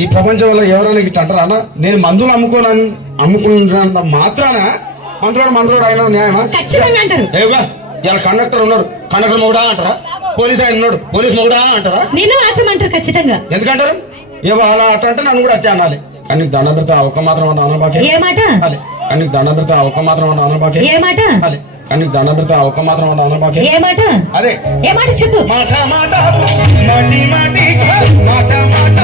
ఈ ప్రపంచంలో ఎవరైనా ఇట్లా అంటారా అన్న? నేను మందులు అమ్ముకున్నంత మాత్రాన మందులోడు అయినా న్యాయమా? ఏవా ఇలా కండక్టర్ ఉన్నాడు, కండక్టర్ మొగుడా అంటారా? పోలీస్ ఆయన ఉన్నాడు, పోలీస్ మొగుడా అంటారా? నేను మాత్రం అంటారు ఖచ్చితంగా. ఎందుకంటారు? ఏవో అలా అట్లా అంటే నన్ను కూడా అట్టే అనాలి. కానీ నీకు దండం పెడతా ఒక్క మాత్రం అనబాకే. ఏ మాట? కానీ నీకు దండం పెడతా ఒక్క మాత్రం అనబాకే. ఏ మాట? కానీ నీకు దండం పెడతా ఒక్క మాత్రం అనబాకే. ఏ మాట? అదే ఏ మాట చెప్పు. మాట మాట మాటి మాటి మాట మాట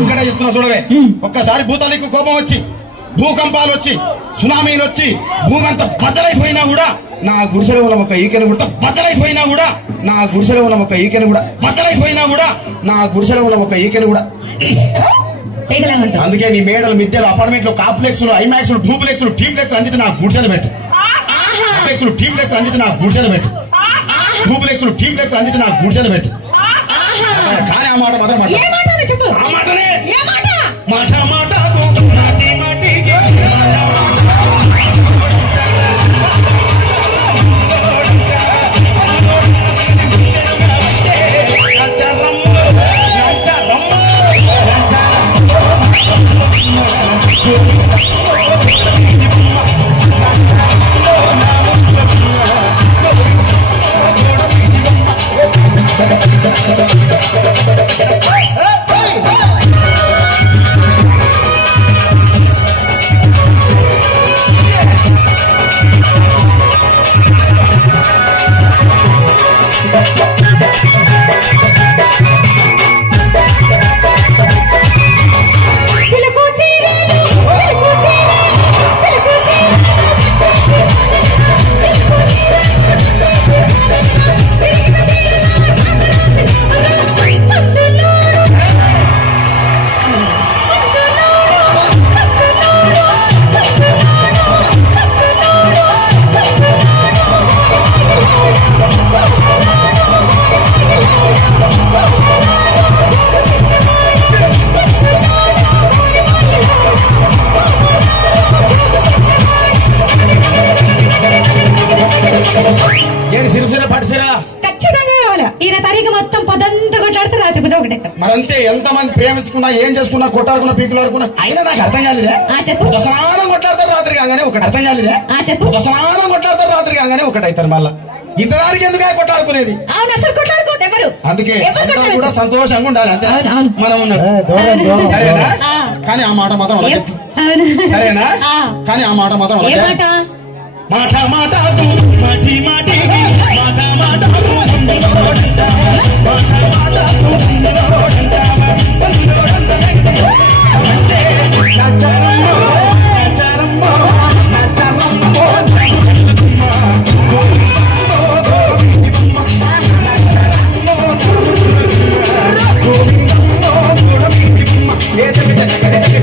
ఇక్కడ చెప్తున్నా చూడవే. ఒక్కసారి భూతాలకు కోపం వచ్చి, భూకంపాలు వచ్చి, సునామీలు వచ్చి, భూమంతా బద్దలైపోయినా కూడా నా గుడిసెలో ఉన్న ఒక ఈకెను కూడా బద్దలైపోయినా కూడా నా గుడిసెలో ఉన్న ఒక ఈకెను కూడా బద్దలైపోయినా కూడా నా గుడిసెలో ఉన్న ఒక ఈకెను కూడా. అందుకే నీ మేడలు, మిద్దెలు, అపార్ట్మెంట్లు, కాంప్లెక్స్లు, ఐమాక్స్లు, డూప్లెక్స్లు, టీంప్లెక్స్లు అందించి నా గుడిసెలు పెట్టు. కాంప్లెక్స్లు, టీంప్లెక్స్ అందించి నా గుడిసెలు పెట్టు. డూప్లెక్స్లు, టీంప్లెక్స్ అందించి నా గుడిసెలు పెట్టు. కానీ ఆ మాట మాత్రం ఆ మాటనే మాట మాట మాటి మాటికి మరంతే. ఎంతమంది ప్రేమించుకున్నా, ఏం చేసుకున్నా, కొట్టాడుకున్నా, పీకులు ఆడుకున్నా, అయినా నాకు అర్థం కాలేదే. స్నానం కొట్లాడతారు రాత్రి కాగానే ఒకటి అర్థం కాలేదే. స్నానం కొట్లాడతారు రాత్రి కాగానే ఒకటి అవుతారు. మళ్ళా ఇంతదానికి ఎందుకు కొట్లాడుకునేది? అందుకే కూడా సంతోషంగా ఉండాలి. అంతే మనం ఉన్నాడు. సరేనా? కానీ ఆ మాట మాత్రం సరేనా? కానీ ఆ మాట మాత్రం మాట మాట మాటి మాటి మాట మాట